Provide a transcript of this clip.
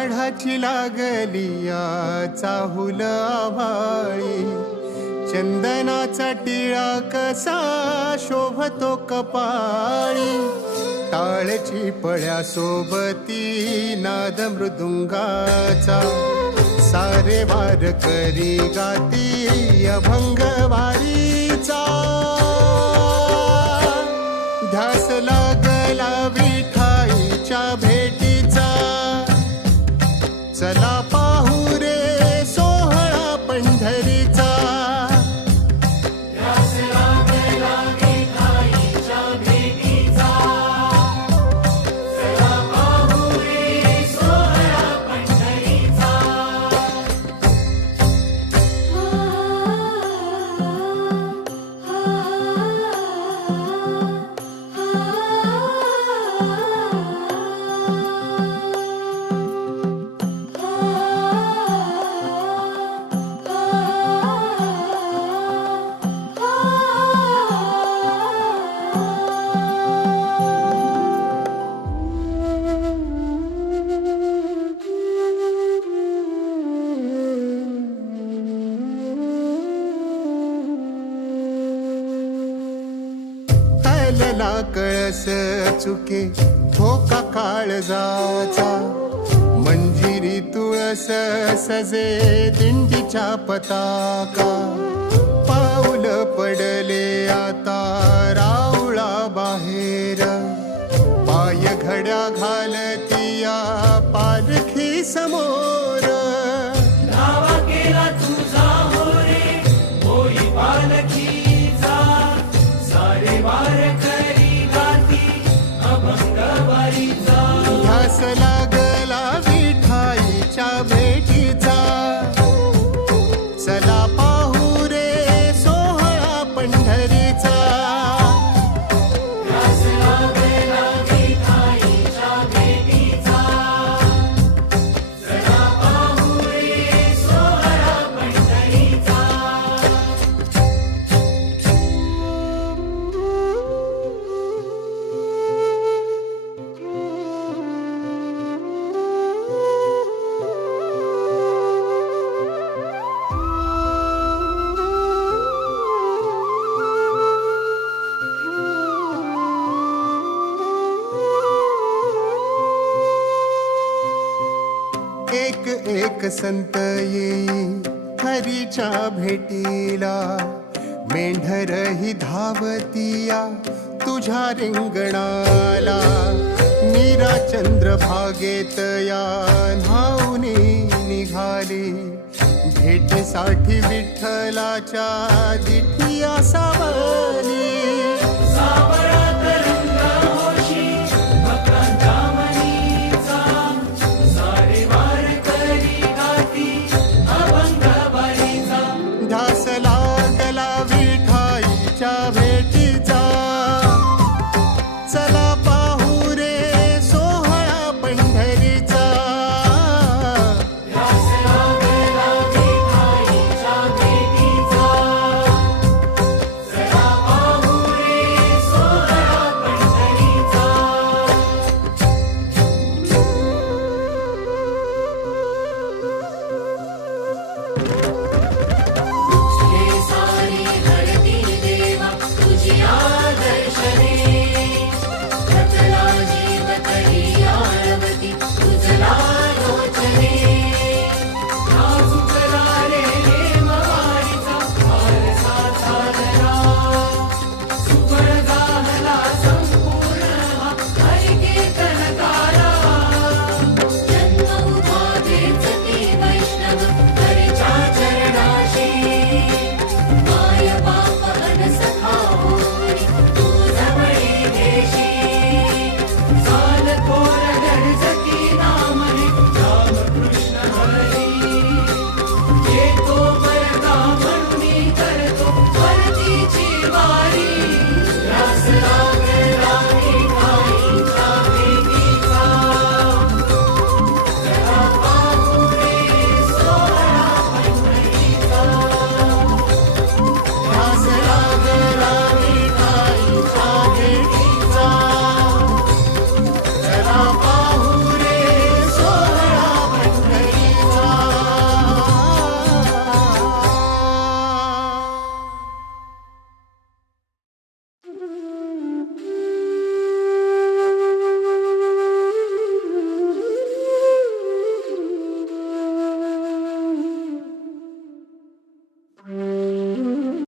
गाढाची लागलिया चाहुल आभाळी, चंदनाचा टिळा कसा शोभतो कपाळी, टाळची पळ्या सोबती नाद मृदुंगाचा, सारे वार करी गाती अभंग वारीचा, ध्यास लागला विठाईच्या भेटीचा, चला पाहू रे सोहळा पंढरीचा. ध्यास लागला विठाईच्या भेटीचा, चला पाहू रे सोहळा पंढरीचा. हलला कळस चुके धोका काळजाचा, मंजिरी तुळस सजे दिंडीच्या पताका, पाऊल पडले आता राऊळा बाहेर, पाय घड्या घालतिया पालखी समोर. नावा केला तुझा मोरे होई पालखीचा, सारे वार करी गाती अभंग वारीचा. ध्यास लागला विठाईच्या भेटीचा, चला पाहू रे सोहळा पंढरीचा. ध्यास लागला विठाईच्या भेटीचा, चला पाहू रे सोहळा पंढरीचा. एक एक संत येई हरीच्या भेटीला, मेंढर ही धावतिया तुझ्या रिंगणाला, मीरा चंद्र भागेत या न्हाऊनी निघाली, भेटीसाठी विठ्ठलाच्या जिठी असावं